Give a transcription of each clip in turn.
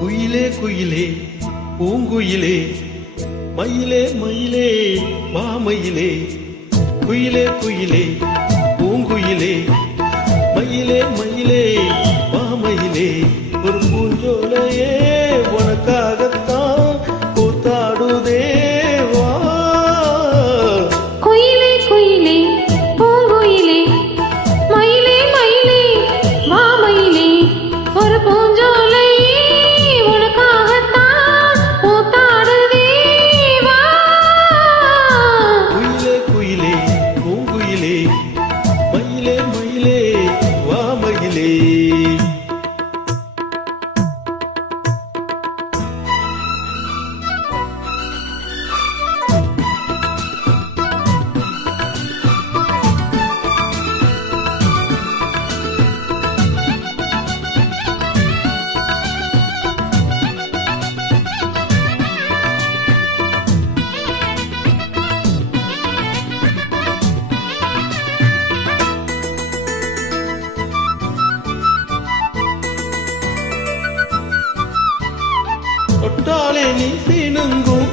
குயிலே குயிலே பூங்குயிலே மயிலே மயிலே மாமயிலே. குயிலே குயிலே பூங்குயிலே. மயிலே மயிலே நிசினுங்கும்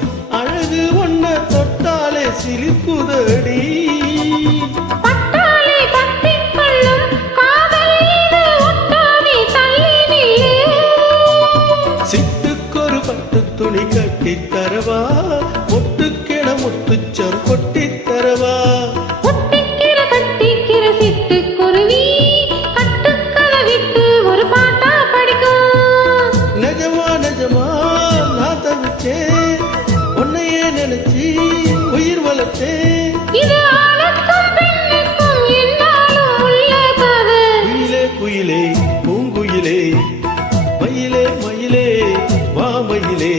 பயிலே